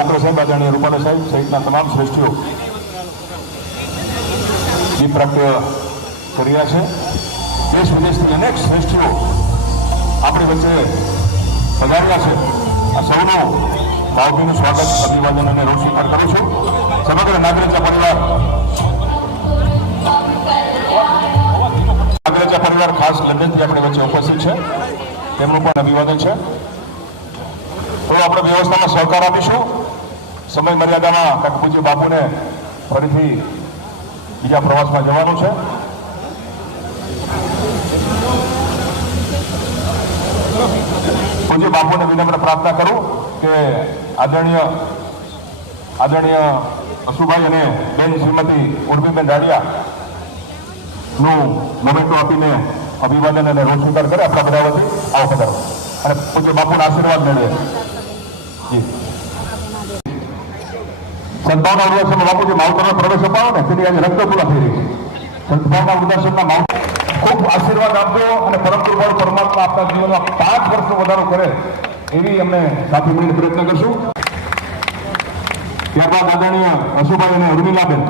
મોકલે સાહેબ, આદરણીય રૂપાલા સાહેબ સહિતના તમામ શ્રેષ્ઠીઓ દીપ પ્રાપ્ય કરી રહ્યા છે. દેશ વિદેશથી અનેક શ્રેષ્ઠીઓ આપણી વચ્ચે પધાર્યા છે. આ સૌનું ભાવભીનું સ્વાગત, અભિવાદન અને ઋણ સ્વીકાર કરું છું. સમગ્ર નાગરિકતા પરિવાર ખાસ લંડનથી આપણી વચ્ચે ઉપસ્થિત છે, તેમનું પણ અભિવાદન છે. તો આપણે વ્યવસ્થામાં સહકાર આપીશું. સમય મર્યાદામાં કાંઈક પૂજ્ય બાપુને ફરીથી બીજા પ્રવાસમાં જવાનું છે. પૂજ્ય બાપુને વિનમ્ર પ્રાર્થના કરું કે આદરણીય અશુભાઈ અને બેન શ્રીમતી ઉર્મિબેન રાડિયાનું મોમેન્ટો આપીને અભિવાદન અને ઋણ સ્વીકાર કરે આપણા બધા વતી. આવો પધારો અને પૂજ્ય બાપુના આશીર્વાદ મેળવે. સદભાવના વૃદ્ધાશ્રમ બાપુ જે માવતરનો પ્રવેશ અપાવો ને તેની આજે રક્તપૂરા થઈ રહી છે. સદભાવના વૃદ્ધાશ્રમના માવતર ખૂબ આશીર્વાદ આપજો અને પરમ કૃપાળુ પરમાત્મા આપણા જીવનમાં 5 વર્ષનો વધારો કરે એવી અમને સાથે મળીને પ્રયત્ન કરશું. ત્યારબાદ આદરણીય અશુભાઈ અને ઉર્મિલાબેન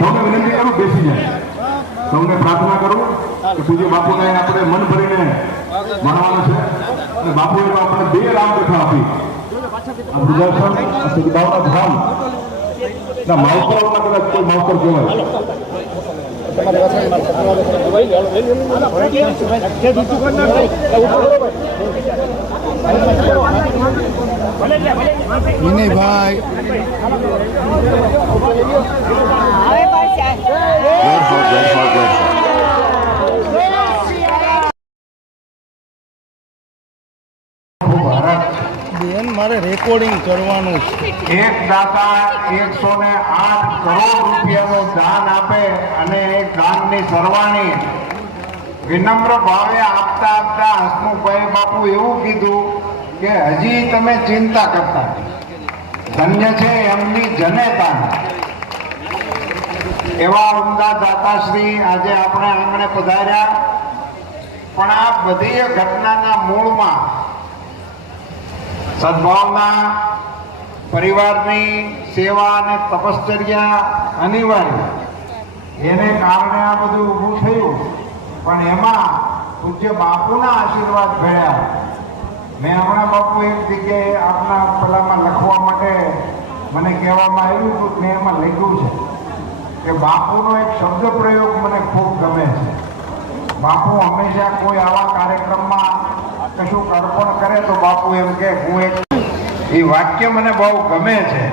સૌને વિનંતી કરું બેસી જાય. સૌને પ્રાર્થના કરું કે પૂજ્ય બાપુને આપણે મન ભરીને માણવાનું છે અને બાપુએ આપણે 2 રામ કથા આપી. વૃદ્ધાશ્રમ સદભાવના ધામ ના માવતરોમાં કદાચ કોઈ માવતર કહેવાય. વિનયભાઈ મારે રેકોર્ડિંગ કરવાનું છે. એક દાતા 108 કરોડ રૂપિયાનું દાન આપે અને એ દાનની સરવાણી વિનમ્ર ભાવે આપતા હસમુખભાઈ બાપુ એવું કીધું કે હજી તમે ચિંતા કરતા, ધન્ય છે એમની જનેતા. એવા ઉમદા દાતાશ્રી આજે આપણે આંગણે પધાર્યા. પણ આ બધી ઘટનાના મૂળમાં સદભાવના પરિવારની સેવા અને તપશ્ચર્યા અનિવાર્ય, એને કારણે આ બધું ઊભું થયું. પણ એમાં પૂજ્ય બાપુના આશીર્વાદ ભળ્યા. મેં હમણાં બાપુ એક જગ્યાએ આપના પેલામાં લખવા માટે મને કહેવામાં આવ્યું હતું, મેં એમાં લખ્યું છે કે બાપુનો એક શબ્દ પ્રયોગ મને ખૂબ ગમે છે. બાપુ હંમેશા કોઈ આવા કાર્યક્રમમાં કશું અર્પણ કરે તો બાપુ એમ કે હું એક, એ વાક્ય મને બહુ ગમે છે.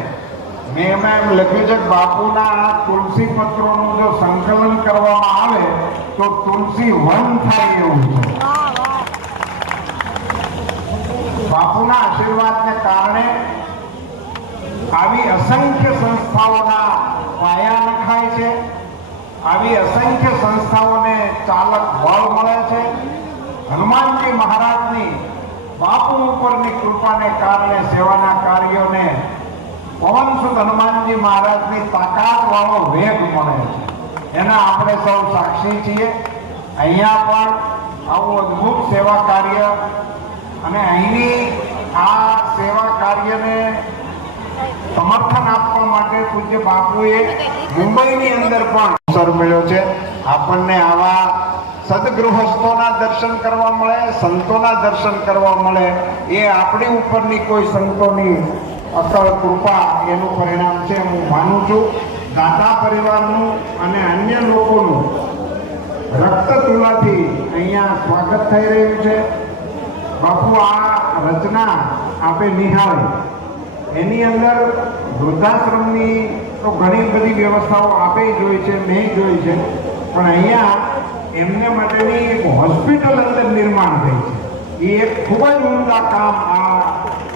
મેં એમાં એમ લખ્યું છે કે બાપુના આ તુલસી પત્રોનું જો સંકલન કરવામાં આવે તો તુલસી વન થાય એવું છે. બાપુના આશીર્વાદને કારણે આવી અસંખ્ય સંસ્થાઓના પાયા નખાય છે. આવી અસંખ્ય સંસ્થાઓને ચાલક બળ મળે છે. હનુમાનજી મહારાજની બાપુ ઉપરની કૃપાને કારણે સેવાના કાર્યોને પવનસુત હનુમાનજી મહારાજની તાકાત વાળો વેગ મળે છે. એના આપણે સૌ સાક્ષી છીએ. અહીંયા પણ આવું અદભુત સેવા કાર્ય અને અહીંની આ સેવા કાર્યને સમર્થન આપવા માટે પૂજ્ય બાપુએ મુંબઈની અંદર પણ અવસર મળ્યો છે. આપણને આવા સદગૃહસ્થોના દર્શન કરવા મળે, સંતોના દર્શન કરવા મળે, એ આપણી ઉપરની કોઈ સંતોની અકળ કૃપા એનું પરિણામ છે હું માનું છું. દાતા પરિવારનું અને અન્ય લોકોનું રક્તતુલાથી અહીંયા સ્વાગત થઈ રહ્યું છે. બાપુ આ રચના આપે નિહાળી, એની અંદર વૃદ્ધાશ્રમની તો ઘણી બધી વ્યવસ્થાઓ આપે જોઈ છે, મેં જોઈ છે. પણ અહીંયા એમને માટેની એક હોસ્પિટલ અંદર નિર્માણ થઈ છે. એ એક ખૂબ જ ઉમદા કામ આ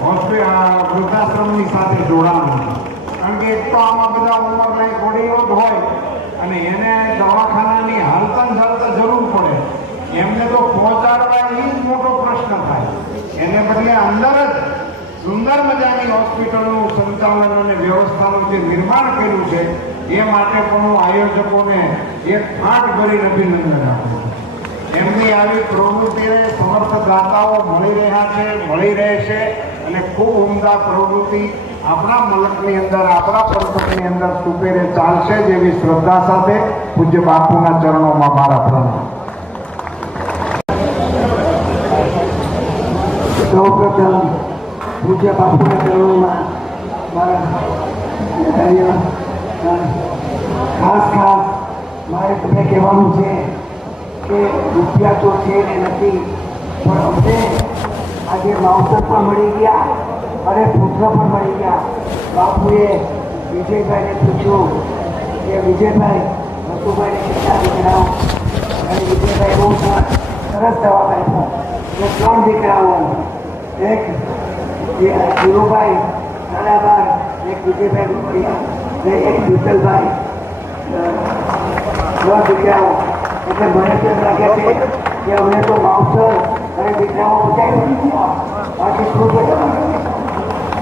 વૃદ્ધાશ્રમની સાથે જોડાવાનું છે. કારણ કે એક તો આમાં બધા ઉંમરના ઘોડીઓ જ હોય અને એને દવાખાનાની હાલતા જરૂર પડે, એમને તો પહોંચાડવા એ જ મોટો પ્રશ્ન થાય. એને બદલે અંદર જ સુંદર મજાની હોસ્પિટલનું સંચાલન અને વ્યવસ્થાનું જે નિર્માણ કર્યું છે એ માટે પણ હું આયોજકોને એક ફાટ ભરીને અભિનંદન આપું છું. એમની આવી પ્રવૃત્તિને સમર્થ દાતાઓ મળી રહ્યા છે, મળી રહેશે અને ખૂબ ઉમદા પ્રવૃત્તિ આપણા મુલકની અંદર આપણા પંથકની અંદર સુપેરે ચાલશે જેવી શ્રદ્ધા સાથે પૂજ્ય બાપુના ચરણોમાં મારા પ્રણામ. સૌપ્રથમ પૂજ્ય બાપુના ચરણોમાં મારા ખાસ મારે તમને કહેવાનું છે કે રૂપિયા તો છે ને નથી, પણ અમને આજે માવતર પણ મળી ગયા અને પુત્ર પણ મળી ગયા. બાપુએ વિજયભાઈને પૂછ્યું કે વિજયભાઈ વસુભાઈને કેટલા દીકરાઓ, અને વિજયભાઈ બહુ સરસ જવાબ આપ્યો કે 3 દીકરાઓ, એક ધીરુભાઈ નાનાભાઈ, એક વિજયભાઈ રૂપિયા ને એક વિઠ્ઠલભાઈ, 3 દીકરાઓ. એટલે મને તેમ લાગે છે કે અમને તો માવતર અને દીકરાઓ બચાવી દીધા, બાકી શું છે તમારે?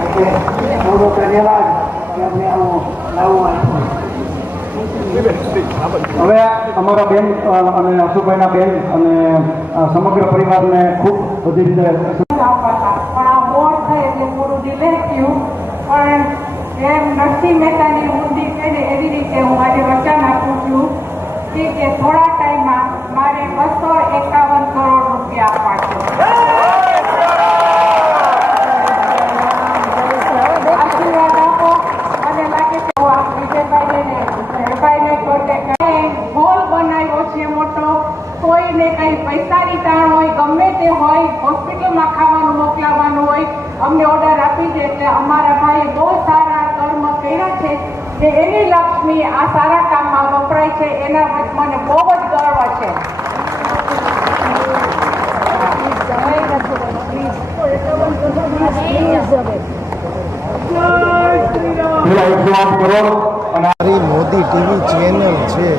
એટલે થોડો ધન્યવાદ કે અમને આવું લાવવું આવ્યું. હવે અમારા બેન અને અશુભાઈના બેન અને સમગ્ર પરિવારને ખૂબ બધી રીતે પણ આ બોર્ડ થાય એટલે થોડું ડિલે થયું, પણ જેમ નરસિંહ મહેતાની ઊંડી છે ને એવી રીતે હું આજે વચન આપું છું કે થોડા ટાઈમમાં મારે 251 કરોડ રૂપિયા આપવા છે. આશીર્વાદ આપો. મને લાગે છે વિજયભાઈને હોલ બનાવ્યો છે મોટો, કોઈને કંઈ પૈસાની તાણ હોય, ગમે તે હોય, હોસ્પિટલમાં ખાવાનું મોકલાવવાનું હોય, અમને ઓર્ડર આપી છે. એટલે અમારા ભાઈ બહુ સારા કર્મ કર્યા છે કે એની લક્ષ્મી આ સારા કામમાં વપરાય છે, એના મને બહુ જ ગર્વ છે. પેલા 108 કરોડ અને મારી મોદી ટીવી ચેનલ છે